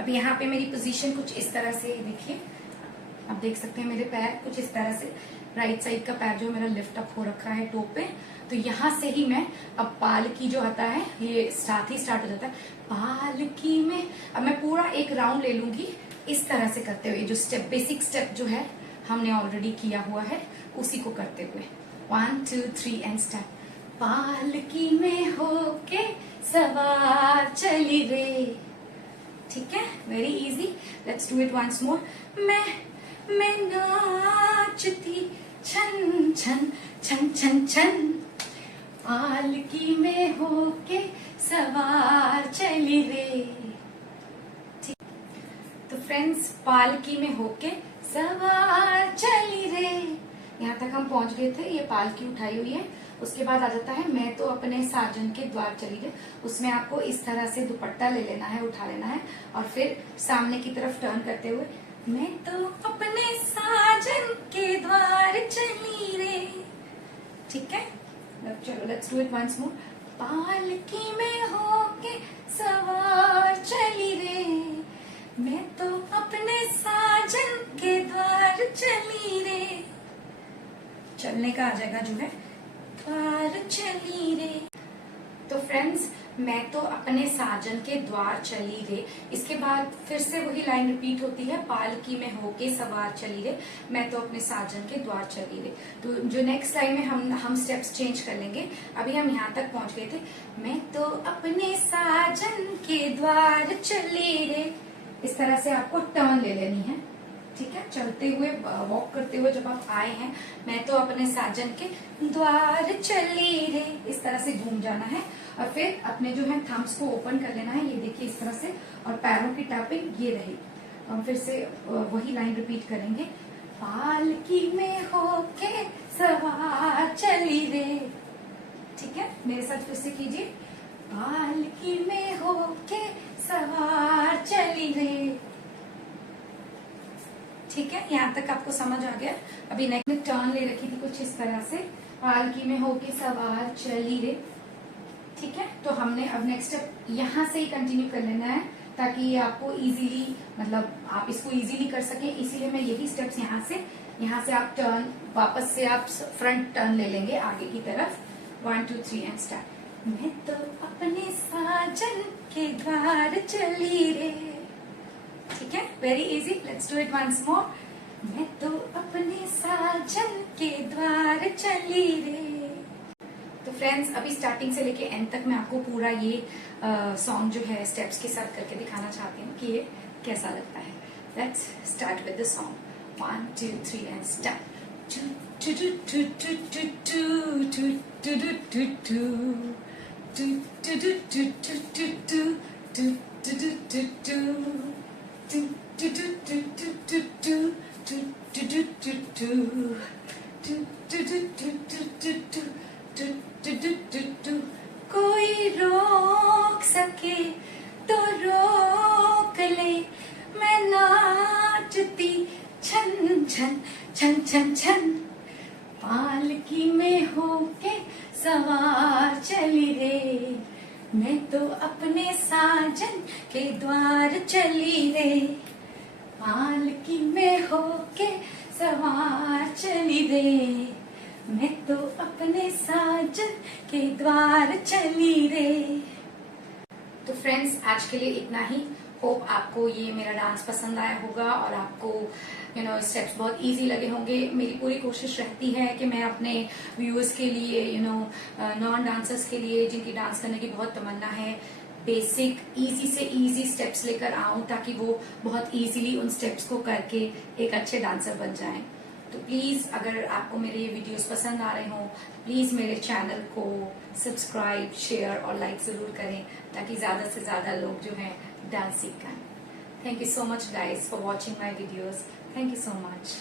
अब यहाँ पे मेरी पोजीशन कुछ इस तरह से, देखिए आप देख सकते हैं मेरे पैर कुछ इस तरह से, राइट साइड का पैर जो मेरा लिफ्ट अप हो रखा है टो पे। तो यहाँ से ही मैं अब पालकी जो होता है ये साथ ही स्टार्ट हो जाता है, पालकी में। अब मैं पूरा एक राउंड ले लूंगी इस तरह से करते हुए, जो स्टेप बेसिक स्टेप जो है हमने ऑलरेडी किया हुआ है उसी को करते हुए। 1 2 3 एंड स्टार्ट। पालकी में होके सवार चली रे, ठीक है, very easy. Let's do it once more. मैं नाचती छन छन छन छन छन, पालकी में होके सवार चली रे। ठीक, तो फ्रेंड्स पालकी में होके सवार चली रे, यहाँ तक हम पहुंच गए थे। ये पालकी उठाई हुई है। उसके बाद आ जाता है मैं तो अपने साजन के द्वार चली रे। उसमें आपको इस तरह से दुपट्टा ले लेना है, उठा लेना है और फिर सामने की तरफ टर्न करते हुए मैं तो अपने साजन के द्वार चली रे, ठीक है। चलो let's do it once more. पालकी में होके सवार चली रे, मैं तो अपने साजन के द्वार चली रे। चलने का आ जाएगा जो है द्वार चली रे। तो फ्रेंड्स मैं तो अपने साजन के द्वार चली रे, इसके बाद फिर से वही लाइन रिपीट होती है, पालकी में होके सवार चली रे, मैं तो अपने साजन के द्वार चली रे। तो जो नेक्स्ट लाइन में हम स्टेप्स चेंज कर लेंगे। अभी हम यहाँ तक पहुंच गए थे, मैं तो अपने साजन के द्वार चली रे। इस तरह से आपको टर्न ले लेनी है, ठीक है। चलते हुए वॉक करते हुए जब आप आए हैं, मैं तो अपने साजन के द्वार चली रे, इस तरह से घूम जाना है और फिर अपने जो है थम्स को ओपन कर लेना है, ये देखिए इस तरह से, और पैरों की टैपिंग ये रही। हम फिर से वही लाइन रिपीट करेंगे, पालकी में होके सवार चली रे, ठीक है। मेरे साथ फिर से कीजिए, पालकी में होके सवार चली रे, ठीक है। यहाँ तक आपको समझ आ गया। अभी नेक्स्ट में टर्न ले रखी थी कुछ इस तरह से, पालकी में होके सवार चली रे, ठीक है। तो हमने अब नेक्स्ट स्टेप यहाँ से ही कंटिन्यू कर लेना है ताकि ये आपको इजीली, मतलब आप इसको इजीली कर सके, इसीलिए मैं यही स्टेप्स यहाँ से आप टर्न वापस से आप फ्रंट टर्न ले लेंगे आगे की तरफ। 1 2 3 एंड स्टार्ट। मैं तो अपने साजन के द्वार चली रे, ठीक है, very easy. Let's do it once more. मैं तो अपने साजन के द्वार चली रे। तो फ्रेंड्स अभी स्टार्टिंग से लेके एंड तक मैं आपको पूरा ये सॉन्ग जो है स्टेप्स के साथ करके दिखाना चाहती हूँ कि ये कैसा लगता है। Let's start with the song. 1 2 3 and start. कोई रोक सके तो रोक ले, मैं नाचती छन छन छन छन छन, पालकी में होके सवार चली रे, मैं तो अपने साजन के द्वार चली रे, पालकी में होके सवार चली रे, मैं तो अपने साजन के द्वार चली रे। तो फ्रेंड्स आज के लिए इतना ही। होप आपको ये मेरा डांस पसंद आया होगा और आपको स्टेप्स बहुत इजी लगे होंगे। मेरी पूरी कोशिश रहती है कि मैं अपने व्यूअर्स के लिए नॉन डांसर्स के लिए जिनकी डांस करने की बहुत तमन्ना है, बेसिक इजी से इजी स्टेप्स लेकर आऊं ताकि वो बहुत इजीली उन स्टेप्स को करके एक अच्छे डांसर बन जाएं। तो प्लीज अगर आपको मेरे ये वीडियोस पसंद आ रहे हो, प्लीज मेरे चैनल को सब्सक्राइब, शेयर और लाइक जरूर करें ताकि ज्यादा से ज्यादा लोग जो है डांस सीख पाएं। Thank you so much guys for watching my videos. Thank you so much.